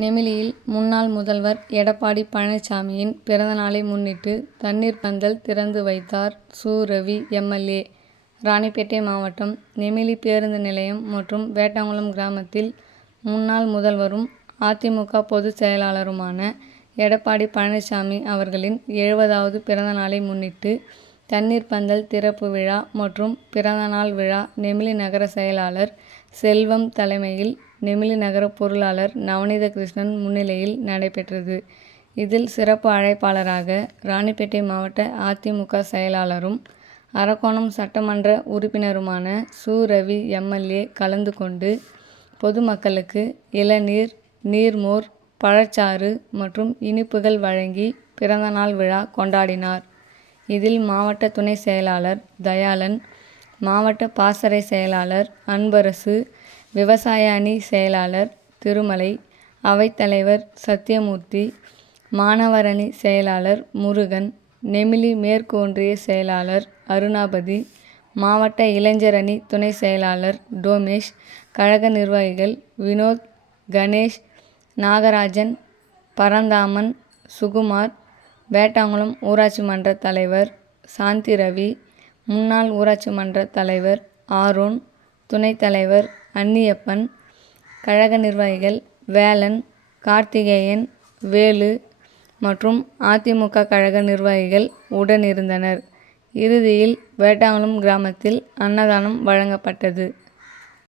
நெமிலியில் முன்னாள் முதல்வர் எடப்பாடி பழனிசாமியின் பிறந்தநாளை முன்னிட்டு தண்ணீர் பந்தல் திறந்து வைத்தார் சு. ரவி எம். எல். ஏ. ராணிப்பேட்டை மாவட்டம் நெமிலி பேருந்து நிலையம் மற்றும் வேட்டங்குளம் கிராமத்தில் முன்னாள் முதல்வரும் அ. தி. மு. க. பொதுச் செயலாளருமான எடப்பாடி பழனிசாமி அவர்களின் 70வது பிறந்தநாளை முன்னிட்டு தண்ணீர் பந்தல் திறப்பு விழா மற்றும் பிறந்தநாள் விழா நெமிலி நகர செயலாளர் செல்வம் தலைமையில் நெமிலி நகர பொருளாளர் நவநீத கிருஷ்ணன் முன்னிலையில் நடைபெற்றது. இதில் சிறப்பு அழைப்பாளராக ராணிப்பேட்டை மாவட்ட அ. தி. மு. க. செயலாளரும் அரக்கோணம் சட்டமன்ற உறுப்பினருமான சு. ரவி எம். எல். ஏ. கலந்து கொண்டு பொதுமக்களுக்கு இளநீர், நீர்மோர், பழச்சாறு மற்றும் இனிப்புகள் வழங்கி பிறந்தநாள் விழா கொண்டாடினார். இதில் மாவட்ட துணை செயலாளர் தயாளன், மாவட்ட பாசறை செயலாளர் அன்பரசு, விவசாய அணி செயலாளர் திருமலை, அவைத்தலைவர் சத்தியமூர்த்தி, மாணவர் அணி செயலாளர் முருகன், நெமிலி மேற்கு ஒன்றிய செயலாளர் அருணாபதி, மாவட்ட இளைஞர் அணி துணை செயலாளர் டோமேஷ், கழக நிர்வாகிகள் வினோத், கணேஷ், நாகராஜன், பரந்தாமன், சுகுமார், வேட்டங்குளம் ஊராட்சி மன்ற தலைவர் சாந்திரவி, முன்னாள் ஊராட்சி மன்ற தலைவர் ஆரோன், துணைத் தலைவர் அன்னியப்பன், கழக நிர்வாகிகள் வேலன், கார்த்திகேயன், வேலு மற்றும் அ. தி. மு. க. கழக நிர்வாகிகள் உடனிருந்தனர். இறுதியில் வேட்டங்குளம் கிராமத்தில் அன்னதானம் வழங்கப்பட்டது.